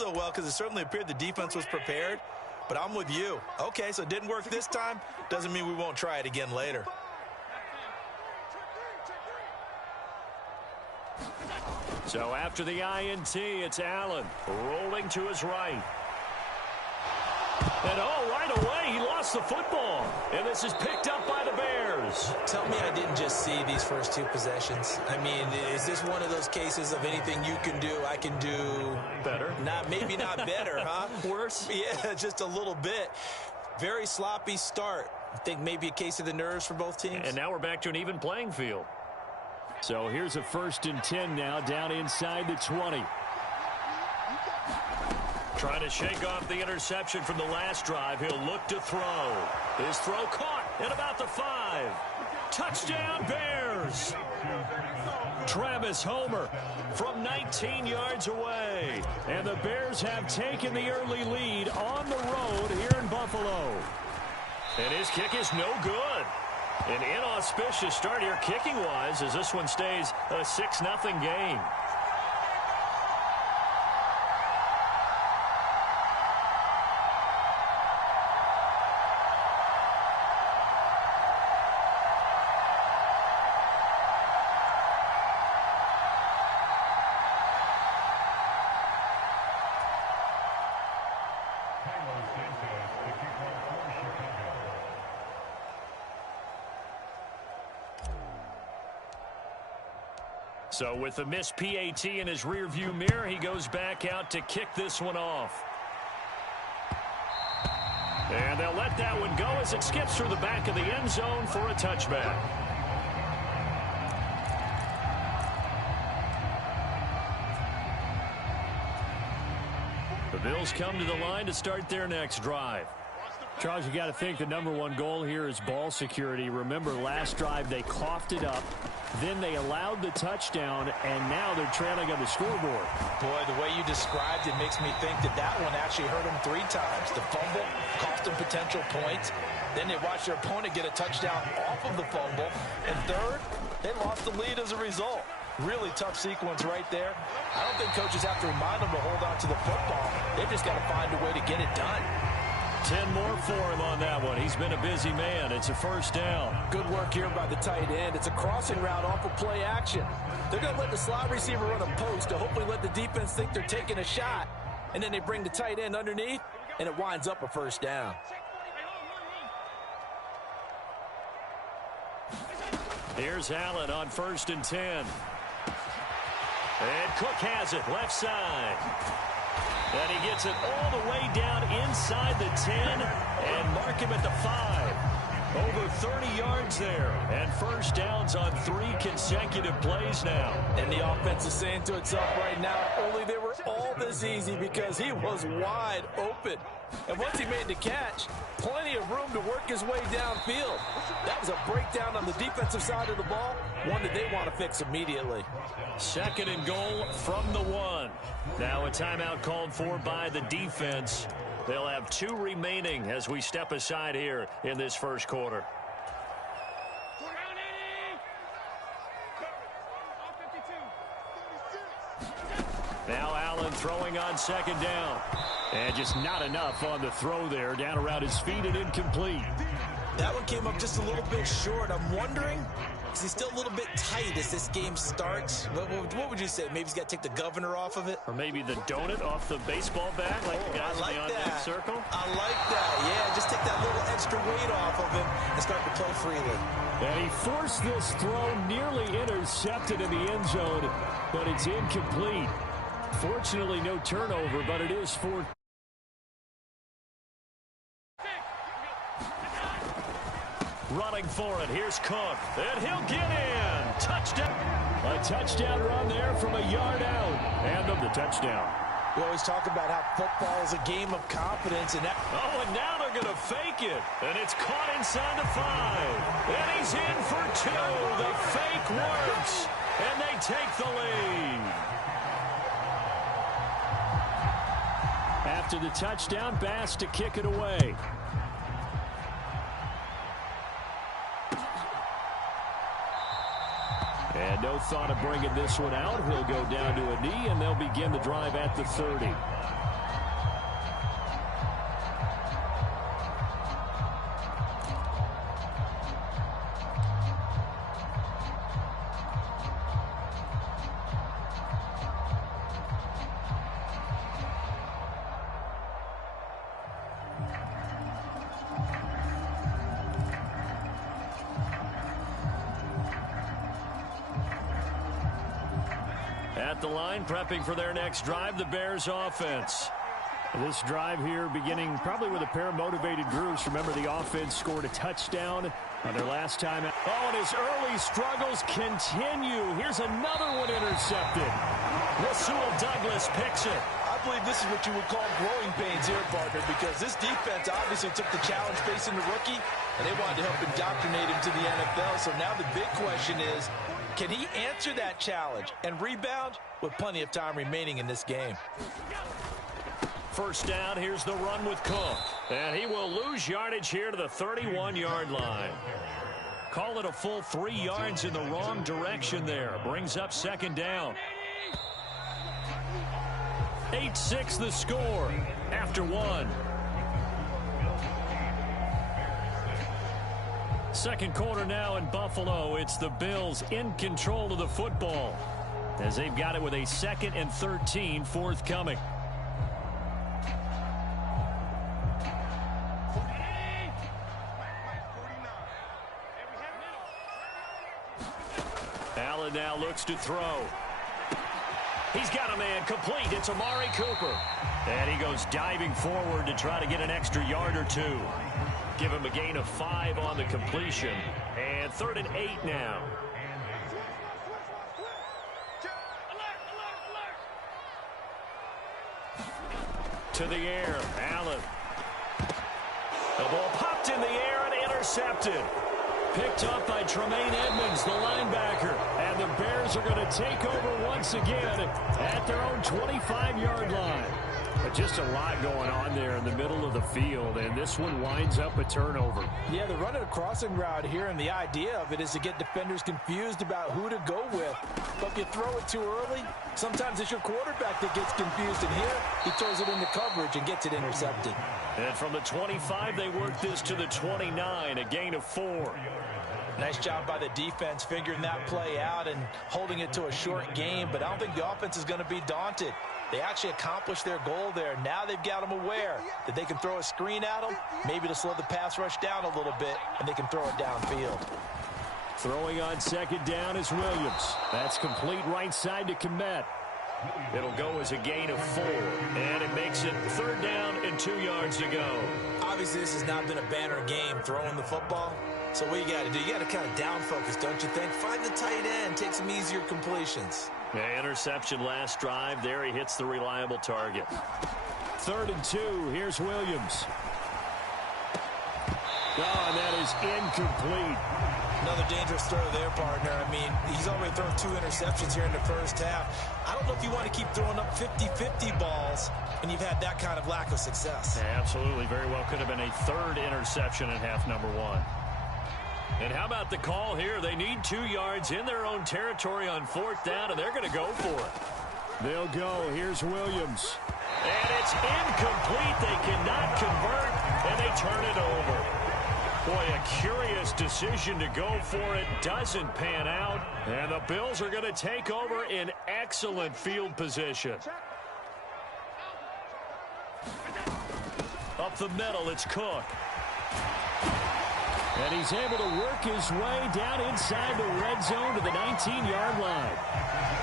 so well because it certainly appeared the defense was prepared, but I'm with you. Okay, so it didn't work this time. Doesn't mean we won't try it again later. So after the INT, it's Allen rolling to his right. And right away, he lost the football. And this is picked up by the Bears. Tell me I didn't just see these first two possessions. I mean, is this one of those cases of anything you can do, I can do better? Maybe not better, huh? Worse? Yeah, just a little bit. Very sloppy start. I think maybe a case of the nerves for both teams. And now we're back to an even playing field. So here's a 1st and 10 now, down inside the 20. Trying to shake off the interception from the last drive. He'll look to throw. His throw caught at about the 5. Touchdown, Bears! Travis Homer from 19 yards away. And the Bears have taken the early lead on the road here in Buffalo. And his kick is no good. An inauspicious start here kicking-wise as this one stays a 6-0 game. So with the missed PAT in his rearview mirror, he goes back out to kick this one off. And they'll let that one go as it skips through the back of the end zone for a touchback. The Bills come to the line to start their next drive. Charles, you got to think the #1 goal here is ball security. Remember, last drive they coughed it up. Then they allowed the touchdown, and now they're trailing on the scoreboard. Boy, the way you described it makes me think that one actually hurt them 3 times. The fumble cost them potential points. Then they watched their opponent get a touchdown off of the fumble. And third, they lost the lead as a result. Really tough sequence right there. I don't think coaches have to remind them to hold on to the football. They've just got to find a way to get it done. 10 more for him on that one. He's been a busy man. It's a 1st down. Good work here by the tight end. It's a crossing route off of play action. They're going to let the slot receiver run a post to hopefully let the defense think they're taking a shot. And then they bring the tight end underneath, and it winds up a 1st down. Here's Allen on 1st and 10. And Cook has it left side. And he gets it all the way down inside the 10 and mark him at the 5. Over 30 yards there. And 1st downs on 3 consecutive plays now. And the offense is saying to itself right now, only they were all this easy because he was wide open. And once he made the catch, plenty of room to work his way downfield. That was a breakdown on the defensive side of the ball, one that they want to fix immediately. 2nd and goal from the 1. Now a timeout called for by the defense. They'll have 2 remaining as we step aside here in this 1st quarter. Now Allen throwing on 2nd down. And just not enough on the throw there. Down around his feet and incomplete. That one came up just a little bit short. I'm wondering, is he still a little bit tight as this game starts? What would you say? Maybe he's got to take the governor off of it? Or maybe the donut off the baseball bat, like the guys in the on-deck circle? I like that. Yeah, just take that little extra weight off of him and start to play freely. And he forced this throw, nearly intercepted in the end zone, but it's incomplete. Fortunately, no turnover, but it is 4th. Running for it. Here's Cook. And he'll get in. Touchdown. A touchdown run there from a yard out. And the touchdown. We always talk about how football is a game of confidence. And and now they're going to fake it. And it's caught inside the 5. And he's in for 2. The fake works. And they take the lead. After the touchdown, Bass to kick it away. And no thought of bringing this one out. He'll go down to a knee, and they'll begin the drive at the 30. At the line, prepping for their next drive, the Bears offense. This drive here beginning probably with a pair of motivated groups. Remember, the offense scored a touchdown on their last time. Oh, and his early struggles continue. Here's another one intercepted. Rasul Douglas picks it. I believe this is what you would call growing pains here, partner, because this defense obviously took the challenge facing the rookie, and they wanted to help indoctrinate him to the NFL. So now the big question is, can he answer that challenge and rebound with plenty of time remaining in this game? First down, here's the run with Cook. And he will lose yardage here to the 31-yard line. Call it a full 3 yards in the wrong direction there. Brings up second down. 8-6 the score after 1. Second quarter now in Buffalo. It's the Bills in control of the football as they've got it with a 2nd and 13 forthcoming. Allen now looks to throw. He's got a man complete. It's Amari Cooper. And he goes diving forward to try to get an extra yard or 2. Give him a gain of 5 on the completion. And 3rd and 8 now. To the air. Allen. The ball popped in the air and intercepted. Picked up by Tremaine Edmonds, the linebacker. And the Bears are going to take over once again at their own 25-yard line. But just a lot going on there in the middle of the field, and this one winds up a turnover. Yeah, they're running a crossing route here, and the idea of it is to get defenders confused about who to go with. But if you throw it too early, sometimes it's your quarterback that gets confused, and here he throws it into coverage and gets it intercepted. And from the 25, they work this to the 29, a gain of 4. Nice job by the defense figuring that play out and holding it to a short game, but I don't think the offense is going to be daunted. They actually accomplished their goal there. Now they've got them aware that they can throw a screen at them, maybe to slow the pass rush down a little bit, and they can throw it downfield. Throwing on second down is Williams. That's complete right side to Kmet. It'll go as a gain of 4, and it makes it 3rd down and 2 yards to go. Obviously, this has not been a banner game throwing the football. So what you got to do, you got to kind of down focus, don't you think? Find the tight end, take some easier completions. Yeah, interception last drive. There he hits the reliable target. 3rd and 2. Here's Williams. Oh, and that is incomplete. Another dangerous throw there, partner. I mean, he's already thrown 2 interceptions here in the first half. I don't know if you want to keep throwing up 50-50 balls when you've had that kind of lack of success. Yeah, absolutely. Very well could have been a 3rd interception in half number 1. And how about the call here? They need 2 yards in their own territory on 4th down, and they're going to go for it. They'll go. Here's Williams. And it's incomplete. They cannot convert, and they turn it over. Boy, a curious decision to go for it. Doesn't pan out, and the Bills are going to take over in excellent field position. Up the middle, it's Cook. And he's able to work his way down inside the red zone to the 19-yard line.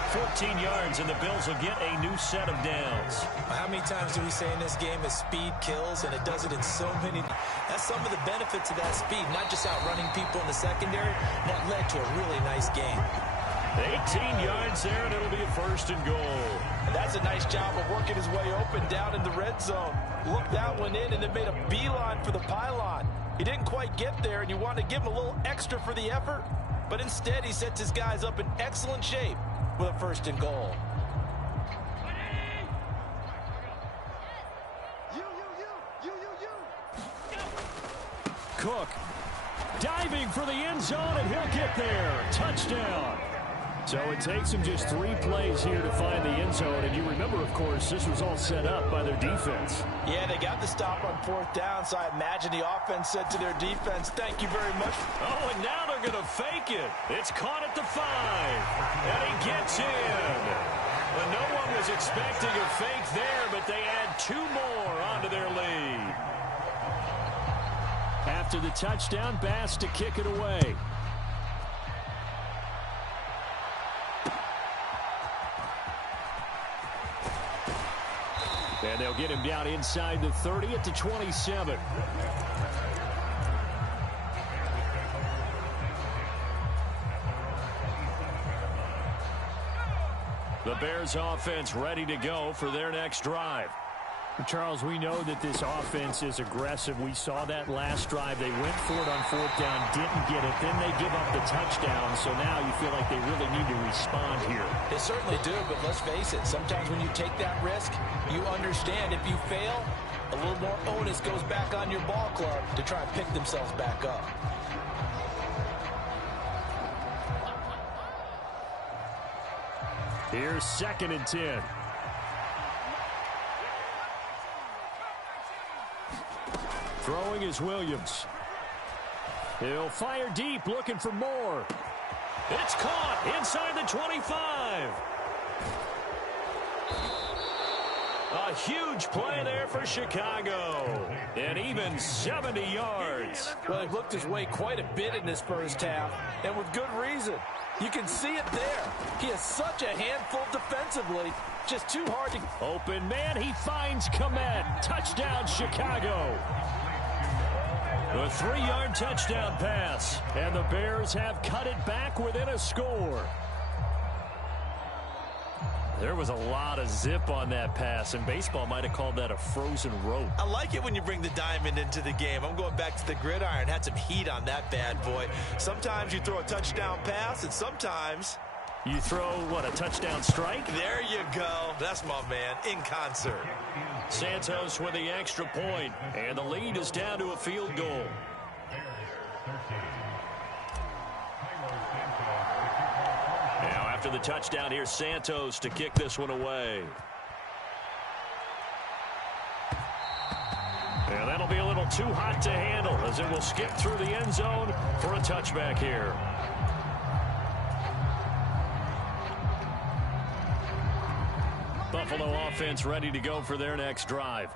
14 yards, and the Bills will get a new set of downs. How many times do we say in this game is speed kills, and it does it in so many. That's some of the benefits of that speed, not just outrunning people in the secondary. That led to a really nice game. 18 yards there, and it'll be a 1st and goal. And that's a nice job of working his way open down in the red zone. Looked that one in and then made a beeline for the pylon. He didn't quite get there, and you want to give him a little extra for the effort, but instead he sets his guys up in excellent shape with a 1st and goal. Cook diving for the end zone, and he'll get there. Touchdown. So it takes him just 3 plays here to find the end zone. And you remember, of course, this was all set up by their defense. Yeah, they got the stop on 4th down, so I imagine the offense said to their defense, thank you very much. Oh, and now they're going to fake it. It's caught at the 5, and he gets in. Well, no one was expecting a fake there, but they add 2 more onto their lead. After the touchdown, Bass to kick it away. And they'll get him down inside the 30 at the 27. The Bears offense ready to go for their next drive. Charles, we know that this offense is aggressive. We saw that last drive. They went for it on fourth down, didn't get it. Then they give up the touchdown. So now you feel like they really need to respond here. They certainly do, but let's face it. Sometimes when you take that risk, you understand if you fail, a little more onus goes back on your ball club to try and pick themselves back up. Here's 2nd and 10. Throwing is Williams. He'll fire deep, looking for more. It's caught inside the 25. A huge play there for Chicago. And even 70 yards. Well, he looked his way quite a bit in this first half, and with good reason. You can see it there. He is such a handful defensively. Just too hard to... Open man, he finds Komet. Touchdown, Chicago. A 3-yard touchdown pass. And the Bears have cut it back within a score. There was a lot of zip on that pass, and baseball might have called that a frozen rope. I like it when you bring the diamond into the game. I'm going back to the gridiron. Had some heat on that bad boy. Sometimes you throw a touchdown pass, and sometimes... You throw, what, a touchdown strike? There you go. That's my man, in concert. Santos with the extra point, and the lead is down to a field goal. Now after the touchdown, here's Santos to kick this one away. And that'll be a little too hot to handle as it will skip through the end zone for a touchback here. Buffalo offense ready to go for their next drive.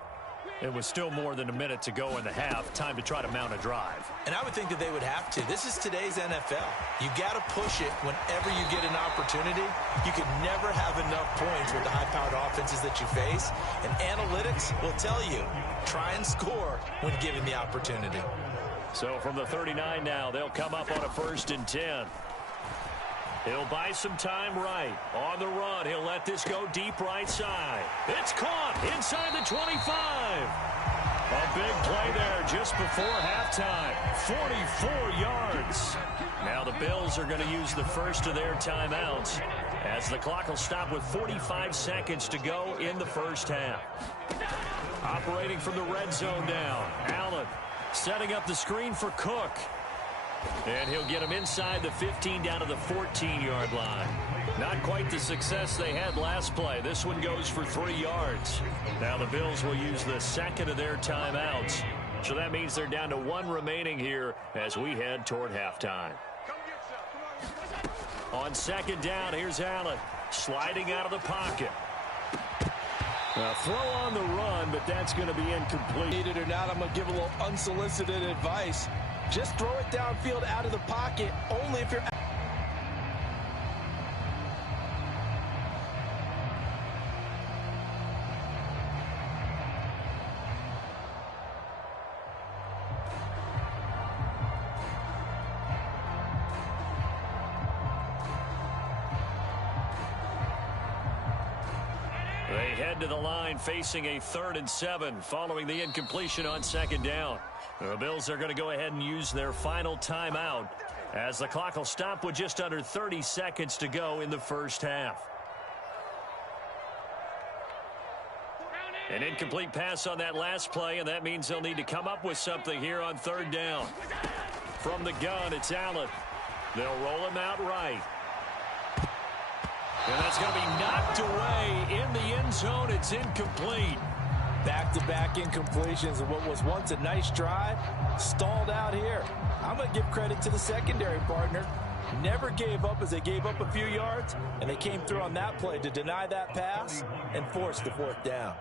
It was still more than a minute to go in the half. Time to try to mount a drive. And I would think that they would have to. This is today's NFL. You got to push it whenever you get an opportunity. You can never have enough points with the high-powered offenses that you face. And analytics will tell you, try and score when given the opportunity. So from the 39 now, they'll come up on a 1st and 10. He'll buy some time right. On the run, he'll let this go deep right side. It's caught inside the 25. A big play there just before halftime. 44 yards. Now the Bills are going to use the first of their timeouts as the clock will stop with 45 seconds to go in the first half. Operating from the red zone now. Allen setting up the screen for Cook. And he'll get him inside the 15 down to the 14-yard line. Not quite the success they had last play. This one goes for 3 yards. Now the Bills will use the second of their timeouts. So that means they're down to 1 remaining here as we head toward halftime. On 2nd down, here's Allen sliding out of the pocket. A throw on the run, but that's going to be incomplete. Need it or not, I'm going to give a little unsolicited advice. Just throw it downfield out of the pocket, only if you're... They head to the line facing a 3rd and 7 following the incompletion on 2nd down. The Bills are going to go ahead and use their final timeout as the clock will stop with just under 30 seconds to go in the first half. An incomplete pass on that last play, and that means they'll need to come up with something here on 3rd down. From the gun, it's Allen. They'll roll him out right. And that's going to be knocked away in the end zone. It's incomplete. Back-to-back incompletions of what was once a nice drive, stalled out here. I'm going to give credit to the secondary partner. Never gave up as they gave up a few yards, and they came through on that play to deny that pass and force the 4th down.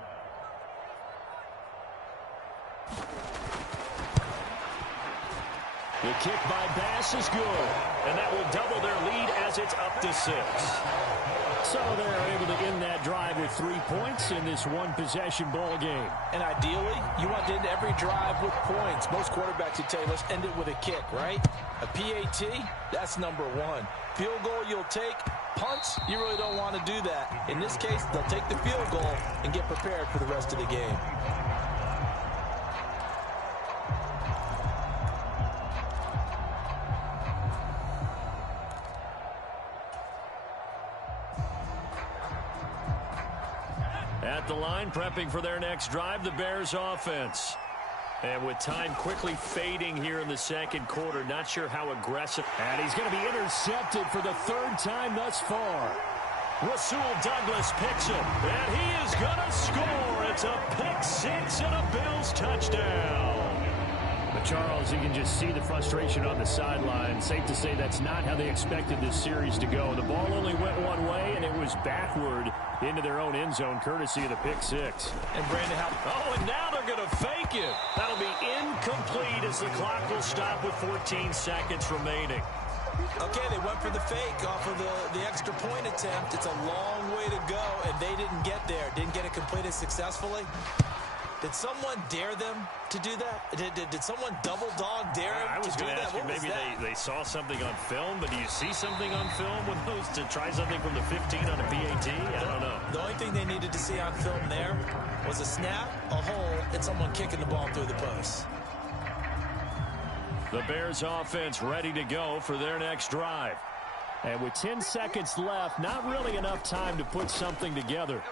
The kick by Bass is good, and that will double their lead as it's up to 6. So they're able to end that drive with 3 points in this one-possession ball game. And ideally, you want to end every drive with points. Most quarterbacks would tell you, let's end it with a kick, right? A PAT, that's number 1. Field goal you'll take. Punts, you really don't want to do that. In this case, they'll take the field goal and get prepared for the rest of the game. At the line, prepping for their next drive, the Bears offense. And with time quickly fading here in the second quarter, not sure how aggressive. And he's going to be intercepted for the 3rd time thus far. Rasul Douglas picks him, and he is going to score. It's a pick 6 and a Bills touchdown. But Charles, you can just see the frustration on the sideline. Safe to say that's not how they expected this series to go. The ball only went one way, and it was backward into their own end zone, courtesy of the pick 6. And Brandon, and now they're going to fake it. That'll be incomplete as the clock will stop with 14 seconds remaining. Okay, they went for the fake off of the extra point attempt. It's a long way to go, and they didn't get there. Didn't get it completed successfully. Did someone dare them to do that? Did someone double dog dare them I was to do going to that? ask you, maybe they saw something on film, but do you see something on film with those to try something from the 15 on a PAT? I don't know. The only thing they needed to see on film there was a snap, a hole, and someone kicking the ball through the post. The Bears offense ready to go for their next drive. And with 10 seconds left, not really enough time to put something together.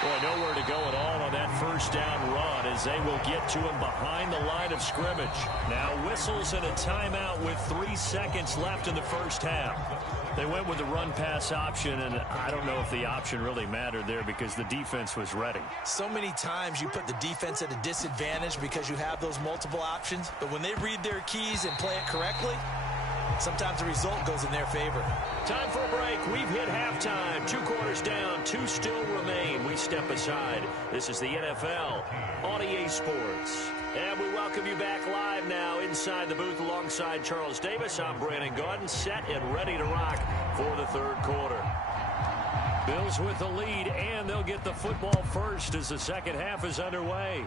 Boy, nowhere to go at all on that first down run as they will get to him behind the line of scrimmage. Now whistles and a timeout with 3 seconds left in the first half. They went with the run-pass option, and I don't know if the option really mattered there because the defense was ready. So many times you put the defense at a disadvantage because you have those multiple options, but when they read their keys and play it correctly, sometimes the result goes in their favor. Time for a break. We've hit halftime. 2 quarters down. 2 still remain. We step aside. This is the NFL on EA Sports. And we welcome you back live now inside the booth alongside Charles Davis. I'm Brandon Gordon, set and ready to rock for the 3rd quarter. Bills with the lead, and they'll get the football first as the second half is underway.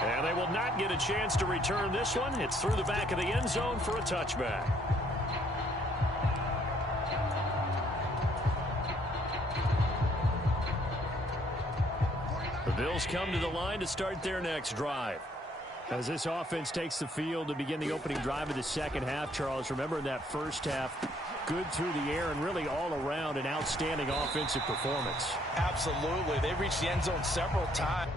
And they will not get a chance to return this one. It's through the back of the end zone for a touchback. The Bills come to the line to start their next drive. As this offense takes the field to begin the opening drive of the second half, Charles, remember in that first half, good through the air and really all around an outstanding offensive performance. Absolutely. They reached the end zone several times.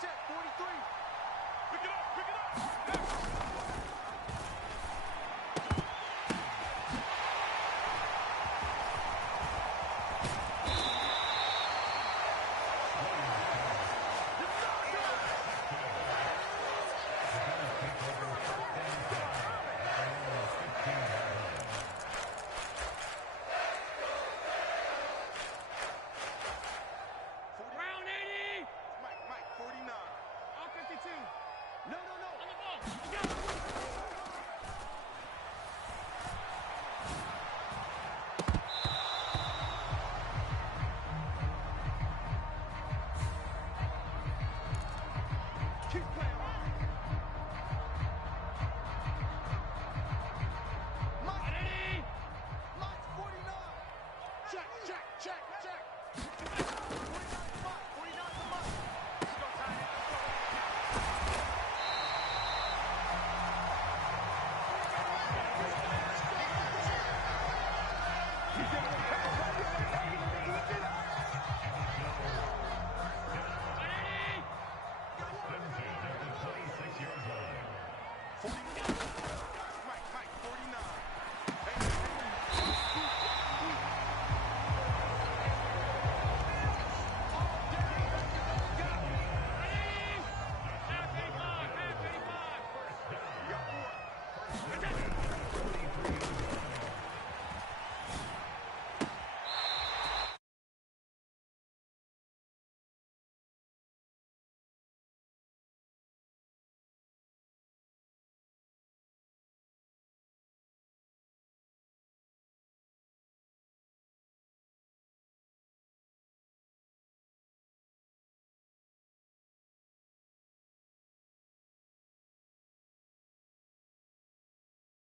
Check, 43. Pick it up.